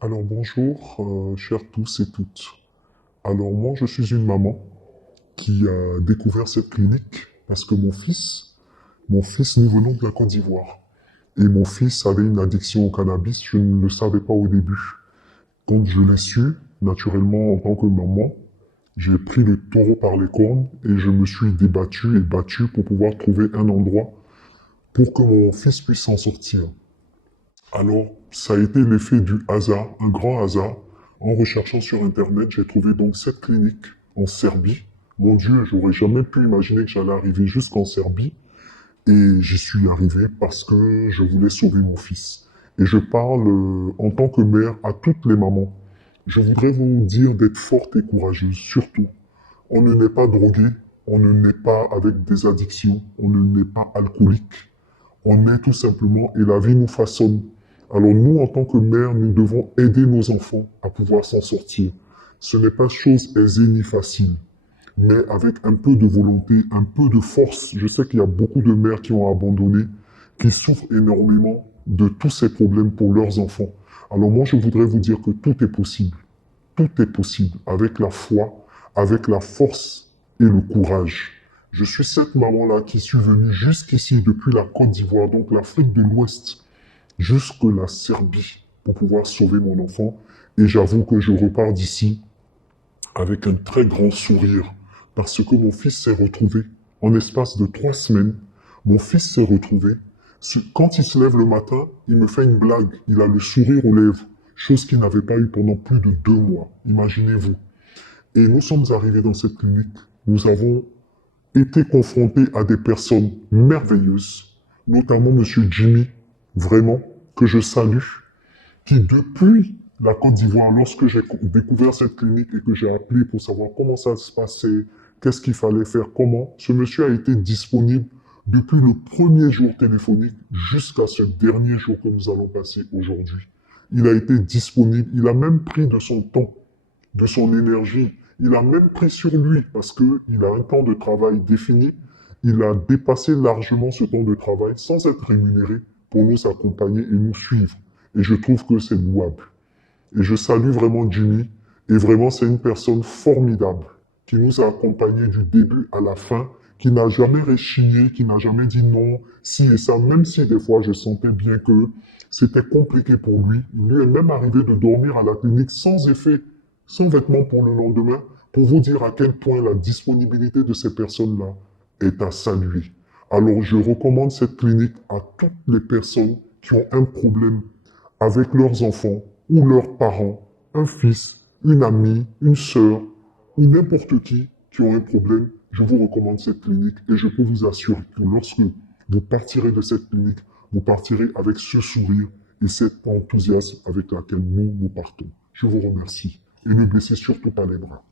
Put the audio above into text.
Alors bonjour, chers tous et toutes. Alors moi, je suis une maman qui a découvert cette clinique parce que mon fils, nous venons de la Côte d'Ivoire. Et mon fils avait une addiction au cannabis, je ne le savais pas au début. Quand je l'ai su, naturellement, en tant que maman, j'ai pris le taureau par les cornes et je me suis débattu et battu pour pouvoir trouver un endroit pour que mon fils puisse s'en sortir. Alors, ça a été l'effet du hasard, un grand hasard. En recherchant sur Internet, j'ai trouvé donc cette clinique en Serbie. Mon Dieu, j'aurais jamais pu imaginer que j'allais arriver jusqu'en Serbie. Et j'y suis arrivé parce que je voulais sauver mon fils. Et je parle en tant que mère à toutes les mamans. Je voudrais vous dire d'être forte et courageuse, surtout. On ne naît pas drogué, on ne naît pas avec des addictions, on ne naît pas alcoolique. On est tout simplement, et la vie nous façonne. Alors nous, en tant que mère, nous devons aider nos enfants à pouvoir s'en sortir. Ce n'est pas chose aisée ni facile, mais avec un peu de volonté, un peu de force. Je sais qu'il y a beaucoup de mères qui ont abandonné, qui souffrent énormément de tous ces problèmes pour leurs enfants. Alors moi, je voudrais vous dire que tout est possible. Tout est possible avec la foi, avec la force et le courage. Je suis cette maman-là qui suis venue jusqu'ici depuis la Côte d'Ivoire, donc l'Afrique de l'Ouest, jusque la Serbie, pour pouvoir sauver mon enfant. Et j'avoue que je repars d'ici avec un très grand sourire, parce que mon fils s'est retrouvé, en espace de 3 semaines, mon fils s'est retrouvé. Quand il se lève le matin, il me fait une blague, il a le sourire aux lèvres, chose qu'il n'avait pas eu pendant plus de 2 mois, imaginez-vous. Et nous sommes arrivés dans cette clinique, nous avons été confrontés à des personnes merveilleuses, notamment Monsieur Jimmy, vraiment, que je salue, qui depuis la Côte d'Ivoire, lorsque j'ai découvert cette clinique et que j'ai appelé pour savoir comment ça se passait, qu'est-ce qu'il fallait faire, comment, ce monsieur a été disponible depuis le premier jour téléphonique jusqu'à ce dernier jour que nous allons passer aujourd'hui. Il a été disponible, il a même pris de son temps, de son énergie, il a même pris sur lui parce qu'il a un temps de travail défini, il a dépassé largement ce temps de travail sans être rémunéré pour nous accompagner et nous suivre. Et je trouve que c'est louable. Et je salue vraiment Jimmy. Et vraiment, c'est une personne formidable qui nous a accompagnés du début à la fin, qui n'a jamais réchigné, qui n'a jamais dit non, si et ça, même si des fois je sentais bien que c'était compliqué pour lui. Il lui est même arrivé de dormir à la clinique sans effet, sans vêtements pour le lendemain, pour vous dire à quel point la disponibilité de ces personnes-là est à saluer. Alors je recommande cette clinique à toutes les personnes qui ont un problème avec leurs enfants ou leurs parents, un fils, une amie, une sœur ou n'importe qui ont un problème. Je vous recommande cette clinique et je peux vous assurer que lorsque vous partirez de cette clinique, vous partirez avec ce sourire et cet enthousiasme avec lequel nous partons. Je vous remercie et ne baissez surtout pas les bras.